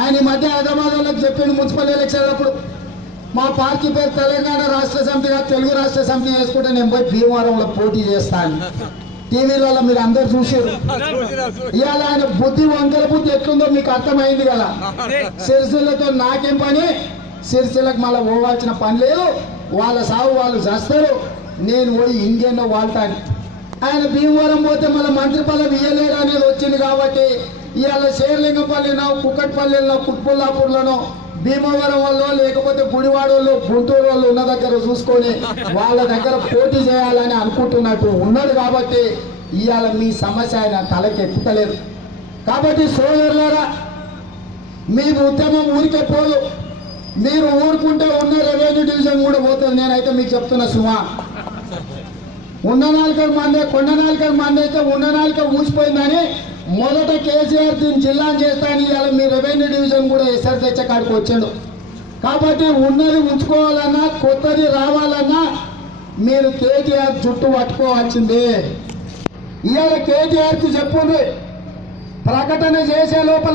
ఆయన ఈ మధ్య హైదరాబాద్ వాళ్ళకి చెప్పిండు మున్సిపల్ ఎలక్షన్ అప్పుడు మా పార్టీ పేరు తెలంగాణ రాష్ట్ర సమితిగా తెలుగు రాష్ట్ర సమితి చేసుకుంటే నేను పోయి భీమవరంలో పోటీ చేస్తాను. టీవీలలో మీరు అందరు చూసారు. ఇవాళ ఆయన బుద్ధి వంకర బుద్ధి ఎట్లుందో మీకు అర్థమైంది కదా. సిరిసిల్లతో నాకేం పని, సిరిసిల్లకు మళ్ళీ పోవాల్సిన పని లేదు. వాళ్ళ సాగు వాళ్ళు చేస్తారు, నేను పోయి ఇండియన్లో వాళ్తాను. ఆయన భీమవరం పోతే మళ్ళీ మంత్రి పదవి ఇయ్యలేడు అనేది వచ్చింది కాబట్టి ఇవాళ శేర్లింగపల్లినో కుక్కట్పల్లిలో కుత్బుల్లాపూర్లోనో భీమవరం వాళ్ళు లేకపోతే గుడివాడ వాళ్ళు గుంటూరు వాళ్ళు ఉన్న దగ్గర చూసుకొని వాళ్ళ దగ్గర పోటీ చేయాలని అనుకుంటున్నట్టు ఉన్నాడు. కాబట్టి ఇవాళ మీ సమస్య ఆయన తలకెత్తుతలేదు. కాబట్టి సోదరులారా, మీ ఉద్యమం ఊరికే పోదు. మీరు ఊరుకుంటే ఉన్న రెవెన్యూ డివిజన్ కూడా పోతుంది. నేనైతే మీకు చెప్తున్నా సుమా, ఉన్న నాలుగు మంది కొండ నాలుగు మంది అయితే ఉన్న నాలుగు ఊసిపోయిందని మొదట కేసీఆర్ దీన్ని జిల్లాను చేస్తాను. ఇవాళ మీ రెవెన్యూ డివిజన్ కూడా ఎస్ఆర్ తెచ్చే కాడికి వచ్చాడు. కాబట్టి ఉన్నది ఉంచుకోవాలన్నా కొత్తది రావాలన్నా మీరు కేటీఆర్ చుట్టూ పట్టుకోవాల్సిందే. ఇవాళ కేటీఆర్కి చెప్పుండ్రి, ప్రకటన చేసే లోపల